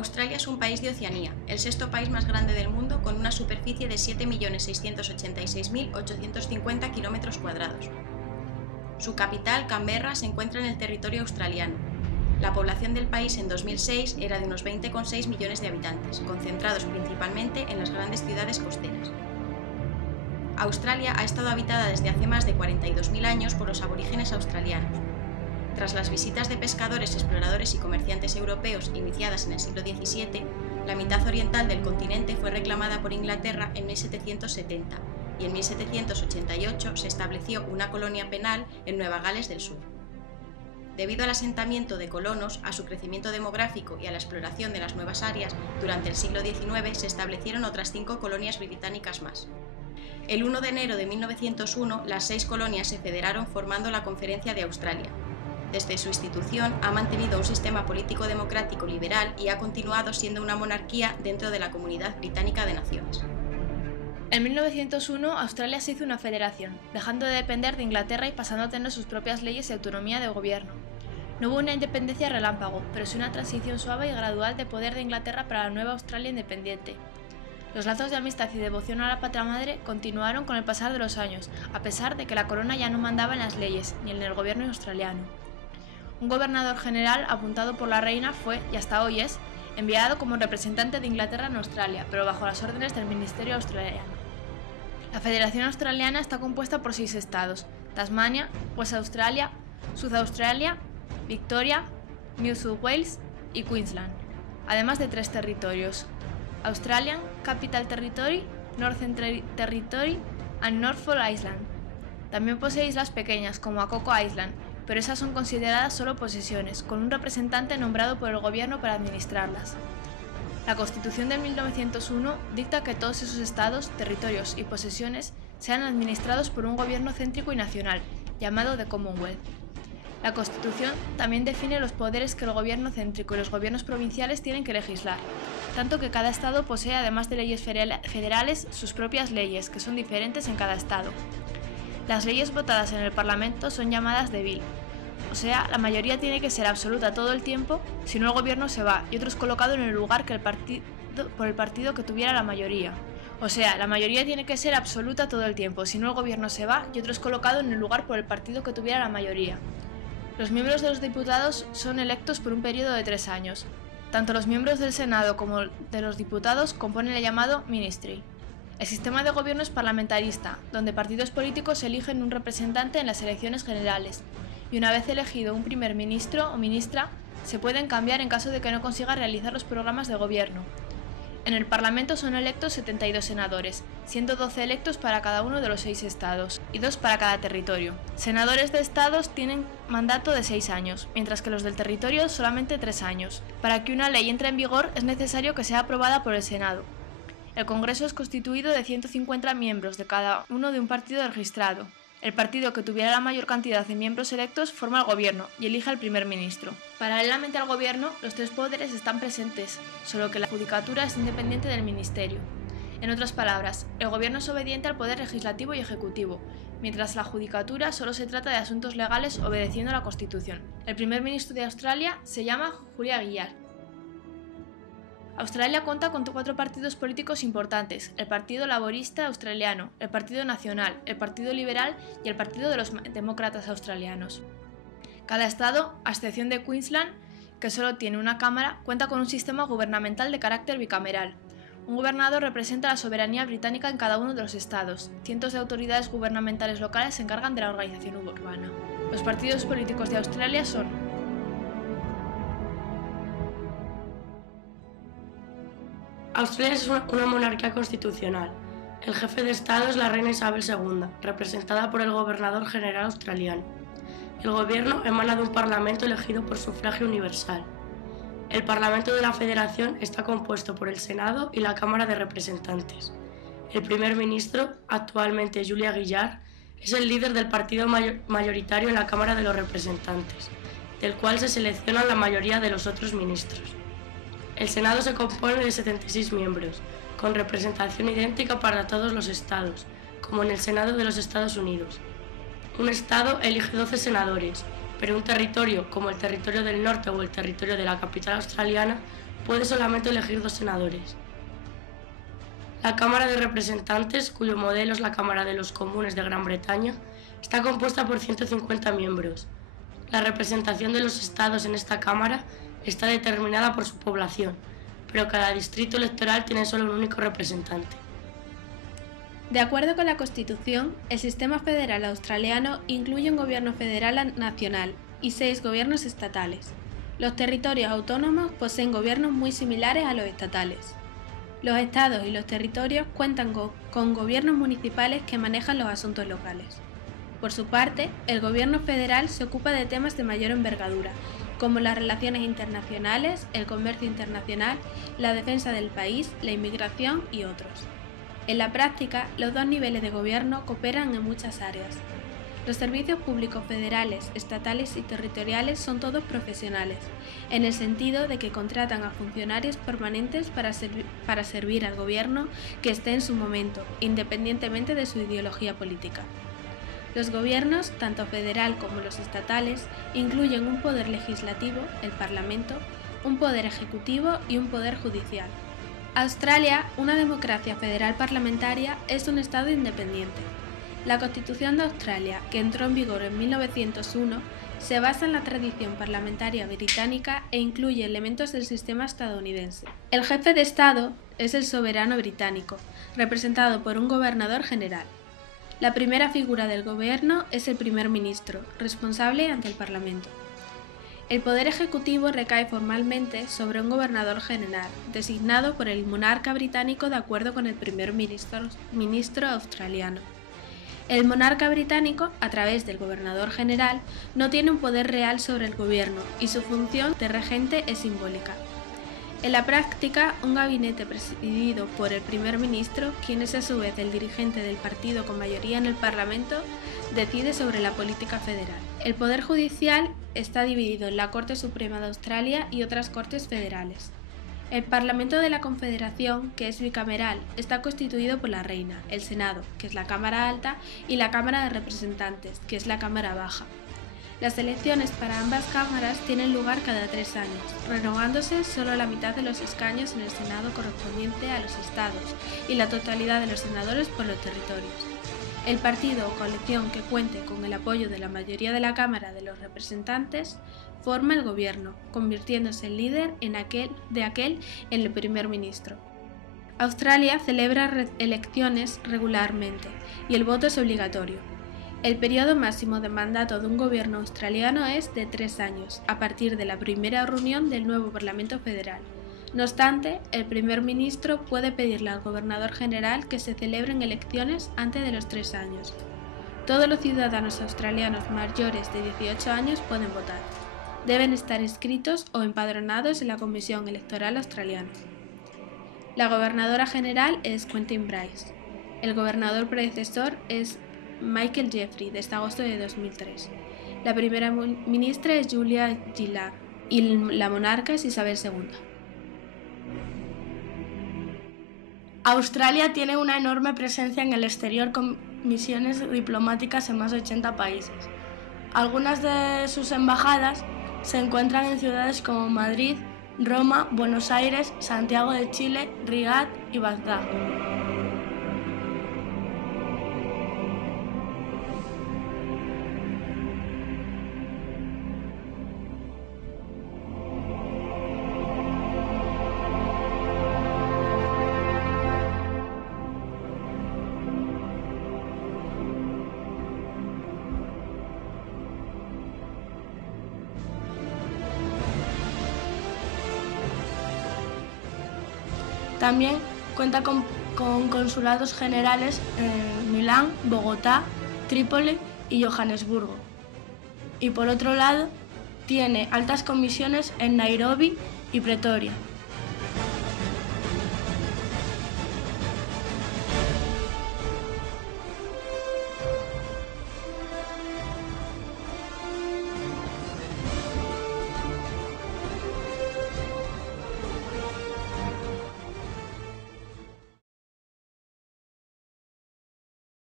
Australia es un país de Oceanía, el sexto país más grande del mundo con una superficie de 7.686.850 km². Su capital, Canberra, se encuentra en el territorio australiano. La población del país en 2006 era de unos 20,6 millones de habitantes, concentrados principalmente en las grandes ciudades costeras. Australia ha estado habitada desde hace más de 42.000 años por los aborígenes australianos. Tras las visitas de pescadores, exploradores y comerciantes europeos iniciadas en el siglo XVII, la mitad oriental del continente fue reclamada por Inglaterra en 1770 y en 1788 se estableció una colonia penal en Nueva Gales del Sur. Debido al asentamiento de colonos, a su crecimiento demográfico y a la exploración de las nuevas áreas, durante el siglo XIX se establecieron otras 5 colonias británicas más. El 1 de enero de 1901, las 6 colonias se federaron formando la Conferencia de Australia. Desde su institución ha mantenido un sistema político democrático liberal y ha continuado siendo una monarquía dentro de la Comunidad Británica de Naciones. En 1901, Australia se hizo una federación, dejando de depender de Inglaterra y pasando a tener sus propias leyes y autonomía de gobierno. No hubo una independencia relámpago, pero sí una transición suave y gradual de poder de Inglaterra para la nueva Australia independiente. Los lazos de amistad y devoción a la patria madre continuaron con el pasar de los años, a pesar de que la corona ya no mandaba en las leyes, ni en el gobierno australiano. Un gobernador general apuntado por la reina fue, y hasta hoy es, enviado como representante de Inglaterra en Australia, pero bajo las órdenes del Ministerio australiano. La Federación Australiana está compuesta por 6 estados: Tasmania, West Australia, South Australia, Victoria, New South Wales y Queensland, además de 3 territorios: Australian Capital Territory, Northern Territory y Norfolk Island. También posee islas pequeñas como Coco Island, pero esas son consideradas solo posesiones, con un representante nombrado por el gobierno para administrarlas. La Constitución de 1901 dicta que todos esos estados, territorios y posesiones sean administrados por un gobierno céntrico y nacional, llamado The Commonwealth. La Constitución también define los poderes que el gobierno céntrico y los gobiernos provinciales tienen que legislar, tanto que cada estado posee, además de leyes federales, sus propias leyes, que son diferentes en cada estado. Las leyes votadas en el Parlamento son llamadas de Bill, o sea, la mayoría tiene que ser absoluta todo el tiempo, si no el gobierno se va y otro es colocado en el lugar por el partido que tuviera la mayoría. O sea, la mayoría tiene que ser absoluta todo el tiempo, si no el gobierno se va y otro es colocado en el lugar por el partido que tuviera la mayoría. Los miembros de los diputados son electos por un periodo de 3 años. Tanto los miembros del Senado como de los diputados componen el llamado Ministry. El sistema de gobierno es parlamentarista, donde partidos políticos eligen un representante en las elecciones generales, y una vez elegido un primer ministro o ministra, se pueden cambiar en caso de que no consiga realizar los programas de gobierno. En el Parlamento son electos 72 senadores, siendo 12 electos para cada uno de los 6 estados, y 2 para cada territorio. Senadores de estados tienen mandato de 6 años, mientras que los del territorio solamente 3 años. Para que una ley entre en vigor es necesario que sea aprobada por el Senado. El Congreso es constituido de 150 miembros de cada uno de un partido registrado. El partido que tuviera la mayor cantidad de miembros electos forma el gobierno y elige al primer ministro. Paralelamente al gobierno, los 3 poderes están presentes, solo que la judicatura es independiente del ministerio. En otras palabras, el gobierno es obediente al poder legislativo y ejecutivo, mientras la judicatura solo se trata de asuntos legales obedeciendo a la Constitución. El primer ministro de Australia se llama Julia Gillard. Australia cuenta con 4 partidos políticos importantes: el Partido Laborista Australiano, el Partido Nacional, el Partido Liberal y el Partido de los Demócratas Australianos. Cada estado, a excepción de Queensland, que solo tiene una cámara, cuenta con un sistema gubernamental de carácter bicameral. Un gobernador representa la soberanía británica en cada uno de los estados. Cientos de autoridades gubernamentales locales se encargan de la organización urbana. Los partidos políticos de Australia son: Australia es una monarquía constitucional. El jefe de Estado es la reina Isabel II, representada por el gobernador general australiano. El gobierno emana de un parlamento elegido por sufragio universal. El Parlamento de la Federación está compuesto por el Senado y la Cámara de Representantes. El primer ministro, actualmente Julia Gillard, es el líder del partido mayoritario en la Cámara de los Representantes, del cual se seleccionan la mayoría de los otros ministros. El Senado se compone de 76 miembros, con representación idéntica para todos los estados, como en el Senado de los Estados Unidos. Un estado elige 12 senadores, pero un territorio, como el territorio del norte o el territorio de la capital australiana, puede solamente elegir 2 senadores. La Cámara de Representantes, cuyo modelo es la Cámara de los Comunes de Gran Bretaña, está compuesta por 150 miembros. La representación de los estados en esta Cámara está determinada por su población, pero cada distrito electoral tiene solo un único representante. De acuerdo con la Constitución, el sistema federal australiano incluye un gobierno federal nacional y 6 gobiernos estatales. Los territorios autónomos poseen gobiernos muy similares a los estatales. Los estados y los territorios cuentan con gobiernos municipales que manejan los asuntos locales. Por su parte, el gobierno federal se ocupa de temas de mayor envergadura, como las relaciones internacionales, el comercio internacional, la defensa del país, la inmigración y otros. En la práctica, los 2 niveles de gobierno cooperan en muchas áreas. Los servicios públicos federales, estatales y territoriales son todos profesionales, en el sentido de que contratan a funcionarios permanentes para servir al gobierno que esté en su momento, independientemente de su ideología política. Los gobiernos, tanto federal como los estatales, incluyen un poder legislativo, el Parlamento, un poder ejecutivo y un poder judicial. Australia, una democracia federal parlamentaria, es un estado independiente. La Constitución de Australia, que entró en vigor en 1901, se basa en la tradición parlamentaria británica e incluye elementos del sistema estadounidense. El jefe de Estado es el soberano británico, representado por un gobernador general. La primera figura del gobierno es el primer ministro, responsable ante el Parlamento. El poder ejecutivo recae formalmente sobre un gobernador general, designado por el monarca británico de acuerdo con el primer ministro australiano. El monarca británico, a través del gobernador general, no tiene un poder real sobre el gobierno y su función de regente es simbólica. En la práctica, un gabinete presidido por el primer ministro, quien es a su vez el dirigente del partido con mayoría en el Parlamento, decide sobre la política federal. El poder judicial está dividido en la Corte Suprema de Australia y otras cortes federales. El Parlamento de la Confederación, que es bicameral, está constituido por la Reina, el Senado, que es la Cámara Alta, y la Cámara de Representantes, que es la Cámara Baja. Las elecciones para ambas cámaras tienen lugar cada 3 años, renovándose solo la mitad de los escaños en el Senado correspondiente a los estados y la totalidad de los senadores por los territorios. El partido o coalición que cuente con el apoyo de la mayoría de la Cámara de los Representantes forma el gobierno, convirtiéndose el líder en aquel en el primer ministro. Australia celebra elecciones regularmente y el voto es obligatorio. El periodo máximo de mandato de un gobierno australiano es de 3 años, a partir de la primera reunión del nuevo Parlamento Federal. No obstante, el primer ministro puede pedirle al gobernador general que se celebren elecciones antes de los 3 años. Todos los ciudadanos australianos mayores de 18 años pueden votar. Deben estar inscritos o empadronados en la Comisión Electoral Australiana. La gobernadora general es Quentin Bryce. El gobernador predecesor es Michael Jeffrey, desde agosto de 2003. La primera ministra es Julia Gillard y la monarca es Isabel II. Australia tiene una enorme presencia en el exterior con misiones diplomáticas en más de 80 países. Algunas de sus embajadas se encuentran en ciudades como Madrid, Roma, Buenos Aires, Santiago de Chile, Riad y Bagdad. También cuenta con consulados generales en Milán, Bogotá, Trípoli y Johannesburgo. Y por otro lado, tiene altas comisiones en Nairobi y Pretoria.